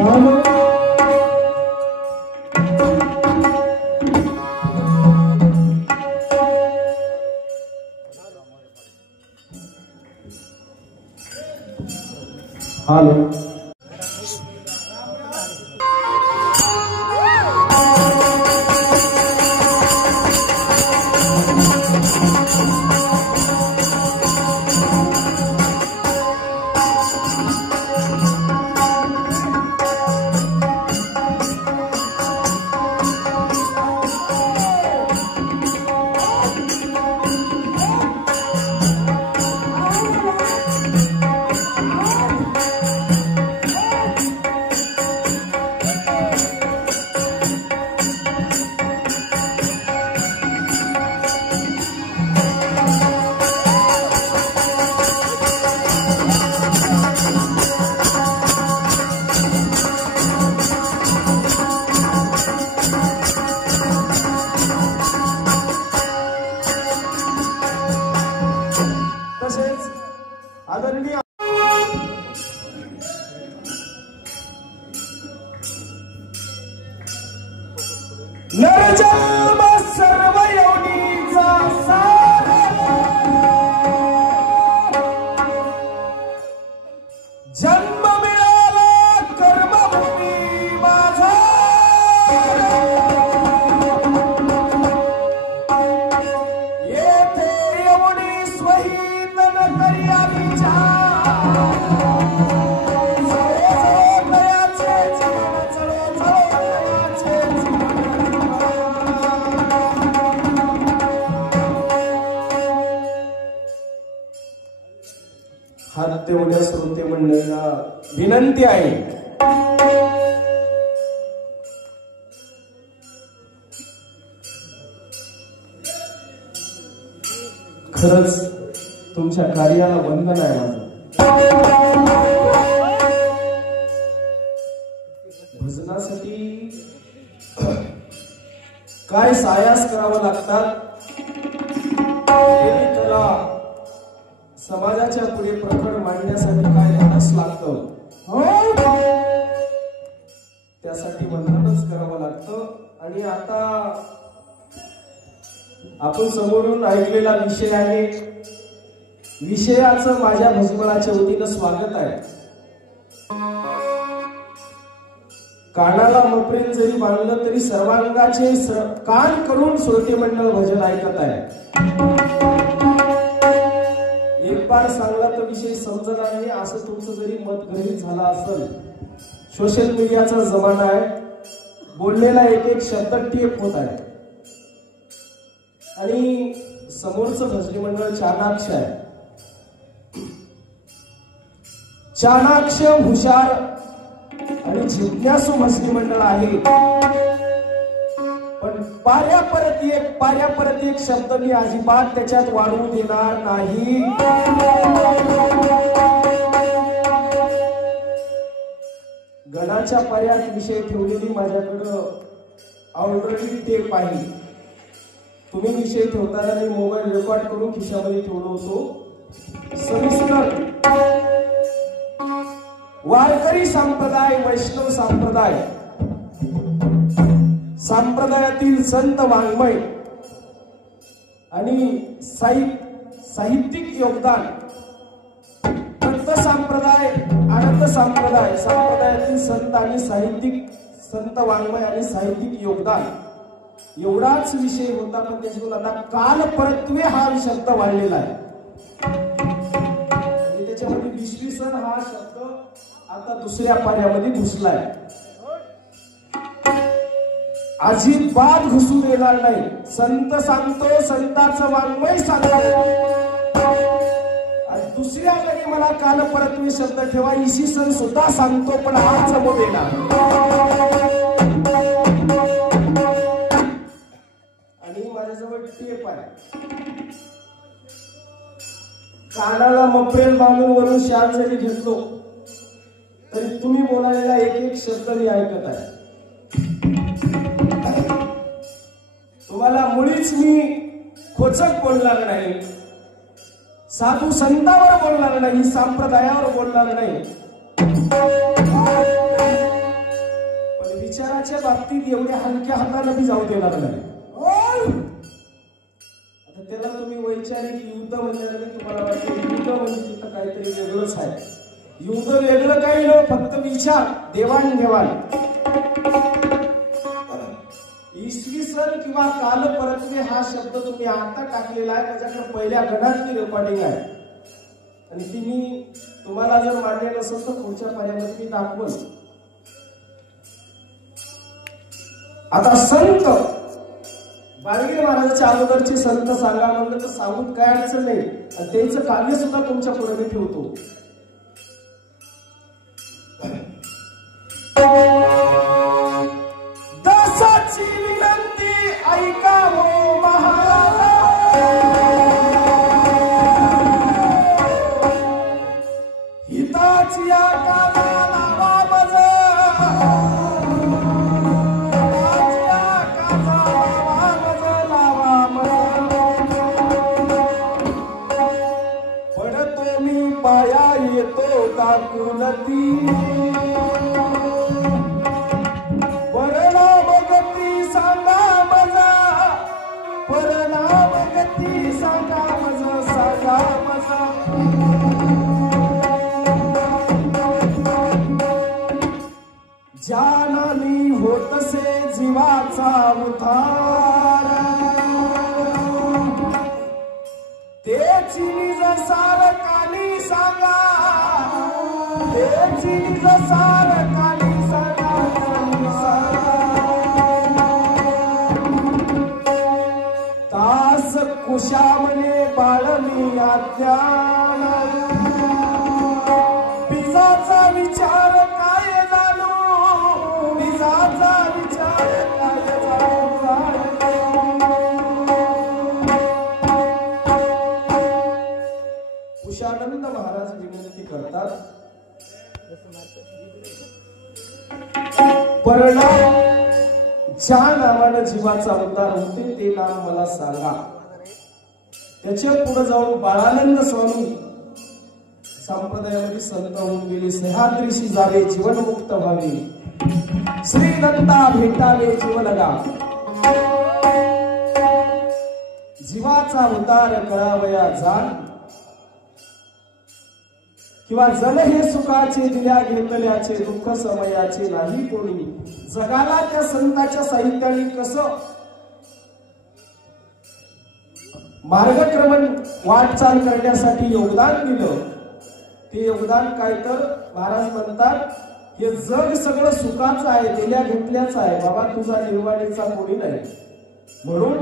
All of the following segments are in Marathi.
हेलो नरजन्म सर्व योनीचा सार जन्म मिळाला कर्मभूमी माझा येथे यमुनी स्वहितन करिया विचार हात तेवढ्या श्रोते मंडळीला विनंती आहे, खरंच तुमच्या कार्याला वंदन आहे माझं। भजनासाठी काय सायास करावं लागतात, कला समाजाच्या पुढे प्रकट मांडण्यासाठी काय धाडस लागतं, त्यासाठी वंदनच करावं लागतं। आणि आता आपण समोरून ऐकलेला विषय आहे, विषयाचं माझ्या भजमनाच्या वतीनं स्वागत आहे। कानाला मफरेल जरी बांधलं तरी सर्वांगाचे कान करून श्रोते मंडळ भजन ऐकत आहे। एक बार सांगला तर विषय समजला नाही असं तुमचं जरी मत गृहीत झालं असेल, सोशल मीडियाचा जमाना आहे, बोललेला एक एक शब्द टेप होत आहे आणि समोरचं भजनी मंडळ चाणाक्ष आहे, चाणाक्ष हुशार आणि जिज्ञासू भजनी मंडळ आहे। पण पाऱ्या परत एक शब्द मी अजिबात त्याच्यात वाढवू देणार नाही। गणाच्या पाऱ्यात विषय ठेवलेली माझ्याकडं ऑलरेडी टेप आहे। तुम्ही विषय ठेवताना मी मोबाईल रेकॉर्ड करून खिशामध्ये ठेवलो होतो। सविस्तर वारकरी संप्रदाय, वैष्णव संप्रदाय, संप्रदायातील संत वाङ्मय आणि साहित्यिक योगदान, दत्त संप्रदाय, आनंद संप्रदाय, संप्रदायातील संत आणि संत वाङ्मय आणि साहित्यिक योगदान एवढाच विषय होता। पण त्याच्यावर आता काल परत्वे हा शब्द वाढलेला आहे, त्याच्यामध्ये 20वी सण हा शब्द आता दुसऱ्या पाऱ्यामध्ये घुसलाय। अजिबात घुसू देणार नाही। संत सांगतो, संताचं वाङ्मय सांगतो, आणि दुसऱ्या कधी मला काल परत्वे शब्द ठेवा, इसवी सण सुद्धा सांगतो, पण हा जमू देणार। आणि माझ्याजवळ टेप आहे, कानाला मफरेल बांधून वरून शान जरी घेतलो तरी तुम्ही बोलायला एक एक शब्द मी ऐकत आहे। तुम्हाला मुळीच मी खोचक बोलणार नाही, साधू संतावर बोलणार नाही, संप्रदायावर बोलणार नाही। विचाराच्या बाबतीत एवढ्या हलक्या हाताने बी जाऊ देणार नाही. आता त्याला तुम्ही वैचारिक युद्ध म्हणल्याने तुम्हाला वाटतं युद्ध म्हणजे तिथं काहीतरी वेगळंच आहे. युद्ध वेगळं काही नाही, फक्त विचार देवाणघेवाण. इसवी सन किंवा काल परत्वे हा शब्द तुम्ही आता टाकलेला आहे. त्याच्याकडे पहिल्या गणातली रेकॉर्डिंग आहे आणि ती मी तुम्हाला जर मान्य नसेल तर पुढच्या पर्यायामध्ये मी दाखवल. आता संत बाळगिरे महाराजांच्या अगोदरचे संत सांगा म्हणलं तर सांगून काय अडचण नाही आणि त्यांचं काव्य सुद्धा तुमच्या पुढे मी ठेवतो. दासाची विनंती ऐकावो महाराजा, हिताची आकाला लावा मज, पडतो मी पाया येतो काकुलती, परनाम गती सांगा मजा, परनाम गती सांगा मजा, सांगा मजा. जानानी होतसे जीवाचा उद्धार, तेची निज सारकानी सांगा, तेची निज सारकानी सांगा, तास कुशामने बाळमी अज्ञान, बीजाचा विचार काय जाणू, बीजाचा विचार काय जाणू. कुशानंद महाराज विनंती करतात, परिणाम ज्या नावानं जीवाचा उद्धार होते ते नाम मला सांगा. त्याच्या पुढे जाऊन बाळानंद स्वामी संप्रदायामध्ये संत होऊन गेले. सह्याद्रीशी जावे जीवनमुक्त व्हावे, श्री दत्ता भेटावे जीवलगा, जीवाचा उद्धार करावया जाण, किंवा जल हे सुखाचे दिल्या घेतल्याचे दुःख समयाचे नाही कोणी. जगाला त्या संतांच्या साहित्याने कसं मार्गक्रमण वाटचाल करण्यासाठी योगदान दिलं, ते योगदान काय तर महाराज म्हणतात हे जग सगळं सुखाचं आहे, दिल्या घेतल्याचं आहे बाबा, तुझा निर्वाणीचा कोणी नाही म्हणून.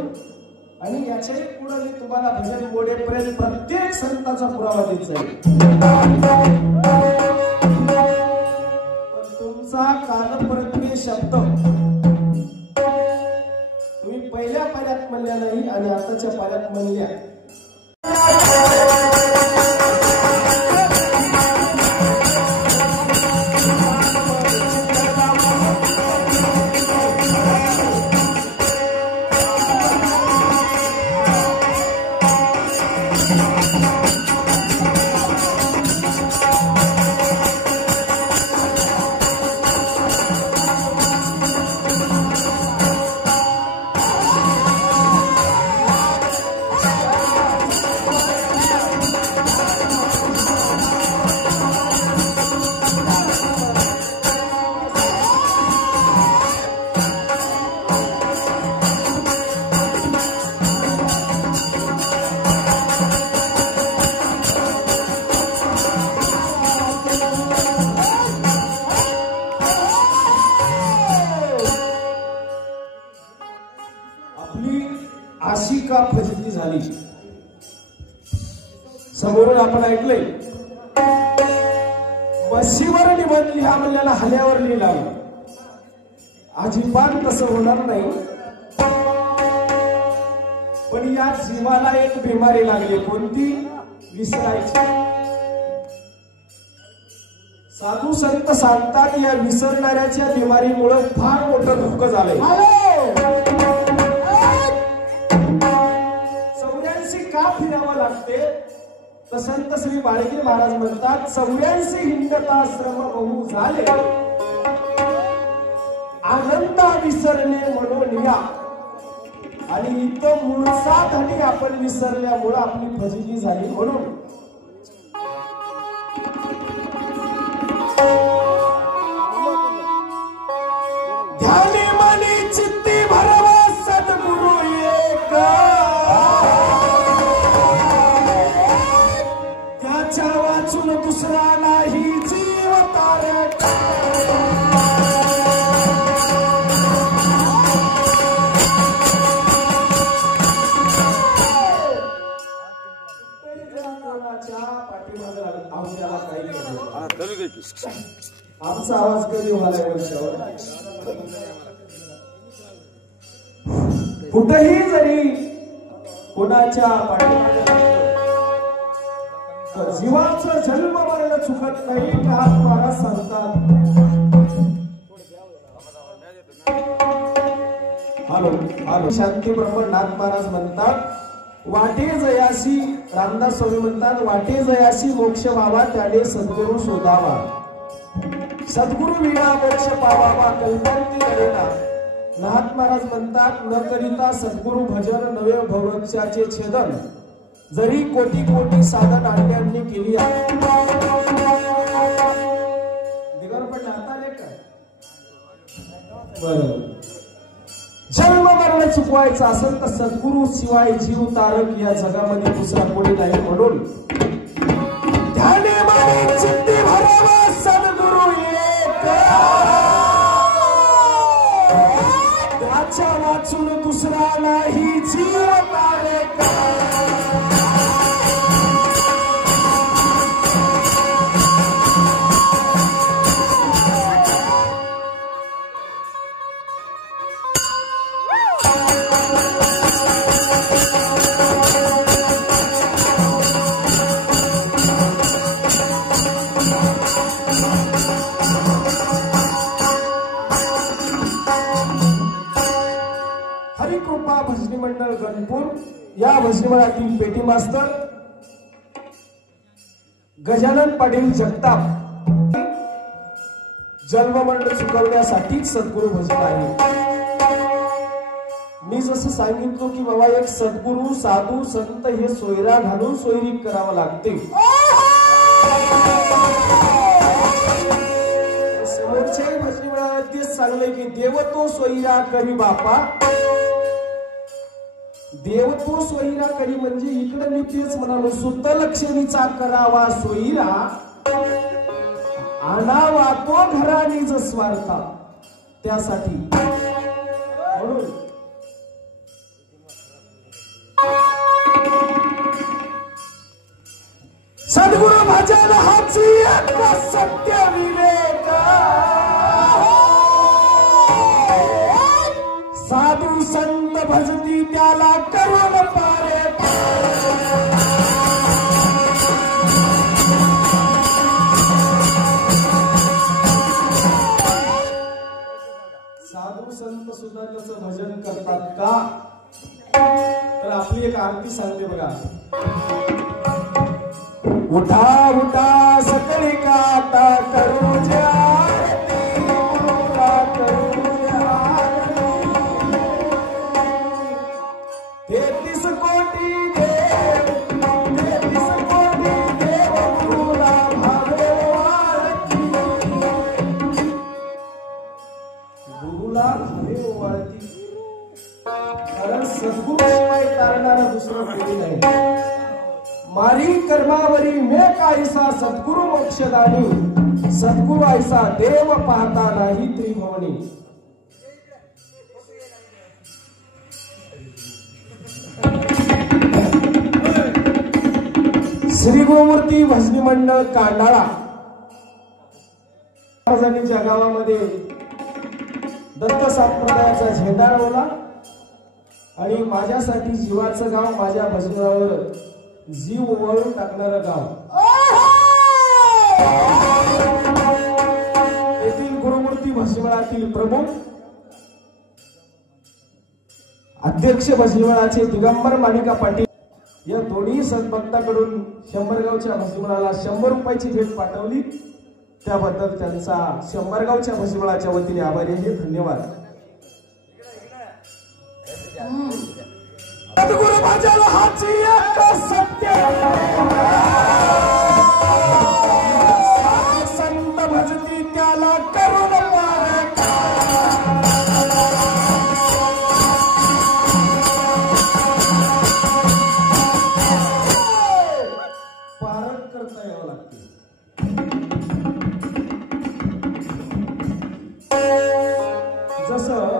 आणि याच्याही पुढे मी तुम्हाला भजन मोडेपर्यंत प्रत्येक संतांचा पुरावा द्यायचा आहे. पण तुमचा कालप्रत्ये शब्द तुम्ही पहिल्या पाण्यात म्हणल्या नाही आणि आताच्या पाण्यात म्हणल्या. आशिका फजिती झाली. समोरून आपण ऐकलंय बशीवर निबंध लिहा म्हणल्याला हल्यावर लिहिला. अजिबात तसं होणार नाही. पण या जीवाला एक बिमारी लागली. कोणती? विसरायची. साधू संत सांगतात या विसरणाऱ्याच्या बिमारीमुळे फार मोठं दुःख झालंय. 84 का फिरावं लागते तर संत श्री बाळगिरे महाराज म्हणतात 84 हिंडता श्रम बहु झाले. आनंद विसरणे म्हणून या आणि इथं मूळचा धनी आपण विसरल्यामुळे आपली फजिती झाली म्हणून ध्यानी मनी चित्ती भरवा सद्गुरु एक त्याच्या वाचून दुसरा नाही जीव तारक आमचा आवाज कधी व्हायला वर्षावर कुठेही जरी कोणाच्या पाठीमागे जीवाचं जन्म मरण चुकत नाही नाथ महाराज सांगतात हॅलो हॅलो शांती ब्रह्म नाथ महाराज म्हणतात वाटे जयासी रामदास स्वामी म्हणतात वाटे जयासी मोक्ष व्हावा त्याने सद्गुरु शोधावा सद्गुरु विना मोक्ष पावावा कल्पांती करेना नाथ महाराज म्हणतात न करिता सद्गुरु भजन नवे भवक्षाचे छेदन जरी कोटी कोटी साधन आणण्यांनी केली आहे दिगरपट हाताले काय बरोबर जन्म मरण चुकवायचा असेल तर सद्गुरु शिवाय जीव तारक या जगामध्ये दुसरा कोणी नाही म्हणून ध्याने माने चित्ती भरावा सद्गुरु एक त्याच्या वाचून दुसरा नाही जीव तारक भजनी मंडळ गणपूर या भजनी मंडळातील पेटी मास्तर गजानन पाटील जगताप जन्ममंडळ चुकवण्यासाठी सद्गुरु भजन आहे मी जसं सांगितलं की बाबा एक सद्गुरु साधू संत हे सोयरा घालून सोयरी करावं लागते समोरच्याही भजनी मंडळात तेच सांगले की देव तो सोयरा करी बापा देव तो सोयरा करी म्हणजे इकडे मी तेच म्हणालो सुत लक्ष्मीचा करावा सोयरा आणावा तो घरा निज स्वार्था त्यासाठी म्हणून सद्गुरु भजन हाची एक सत्य विवेक साधू संत भजती त्याला करून पारे साधू संत सुद्धा कसं भजन करतात का तर आपली एक आरती सांगते बघा उठा उठा सकळी काटा करू मारी कर्मावरी मे कायसा सद्गुरु मोक्षदानी सद्गुरु ऐसा देव पाहता नाही त्रिभुवनी श्री गोमूर्ती भजनी मंडळ कांडाळा महाराजांच्या गावामध्ये दत्त संप्रदायाचा झेंडा रोवला आणि माझ्यासाठी जीवाचं गाव माझ्या भजनावर जीव ओवाळून टाकणारं गाव येथील गुरुमूर्ती भजनीमंडळातील प्रमुख अध्यक्ष भजनीमंडळाचे दिगंबर माणिका पाटील या दोन्ही सद्भक्ताकडून 100 गावच्या भजनीमंडळाला 100 रुपयाची भेट पाठवली त्याबद्दल त्यांचा शंभरगावच्या भुजबळाच्या वतीने आभारी आहे. धन्यवाद. सद्गुरु माझ्या हाची एक सत्य संत भजती त्याला करून पारख करता यावं लागते. जसं